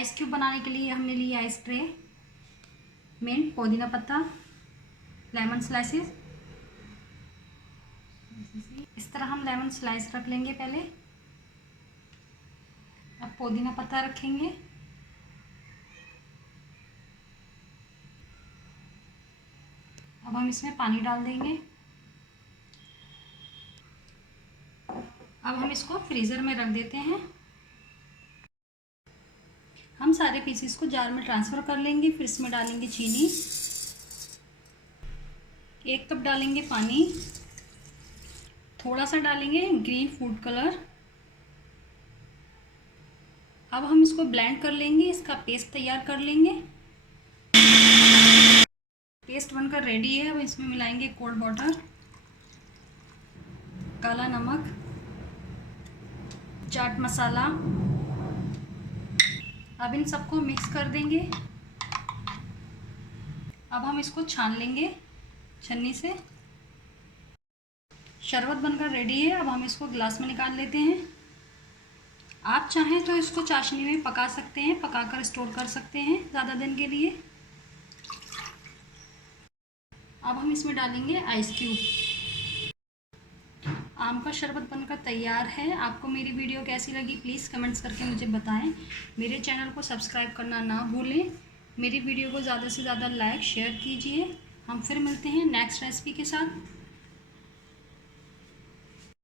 Ice cube बनाने के लिए हमने लिया आइस ट्रे, मिंट, पुदीना पत्ता, लेमन स्लाइसेस। इस तरह हम लेमन स्लाइस रख लेंगे पहले। अब पुदीना पत्ता रखेंगे। अब हम इसमें पानी डाल देंगे। अब हम इसको फ्रीज़र में रख देते हैं। हम सारे पीसेस को जार में ट्रांसफ़र कर लेंगे। फिर इसमें डालेंगे चीनी, 1 कप डालेंगे पानी, थोड़ा सा डालेंगे ग्रीन फूड कलर। अब हम इसको ब्लेंड कर लेंगे, इसका पेस्ट तैयार कर लेंगे। पेस्ट बनकर रेडी है। अब इसमें मिलाएंगे कोल्ड वाटर, काला नमक, चाट मसाला। अब इन सबको मिक्स कर देंगे। अब हम इसको छान लेंगे छन्नी से। शरबत बनकर रेडी है। अब हम इसको गिलास में निकाल लेते हैं। आप चाहें तो इसको चाशनी में पका सकते हैं, पकाकर स्टोर कर सकते हैं ज़्यादा दिन के लिए। अब हम इसमें डालेंगे आइस क्यूब। आम का शरबत बनकर तैयार है। आपको मेरी वीडियो कैसी लगी प्लीज़ कमेंट्स करके मुझे बताएं। मेरे चैनल को सब्सक्राइब करना ना भूलें। मेरी वीडियो को ज़्यादा से ज़्यादा लाइक शेयर कीजिए। हम फिर मिलते हैं नेक्स्ट रेसिपी के साथ।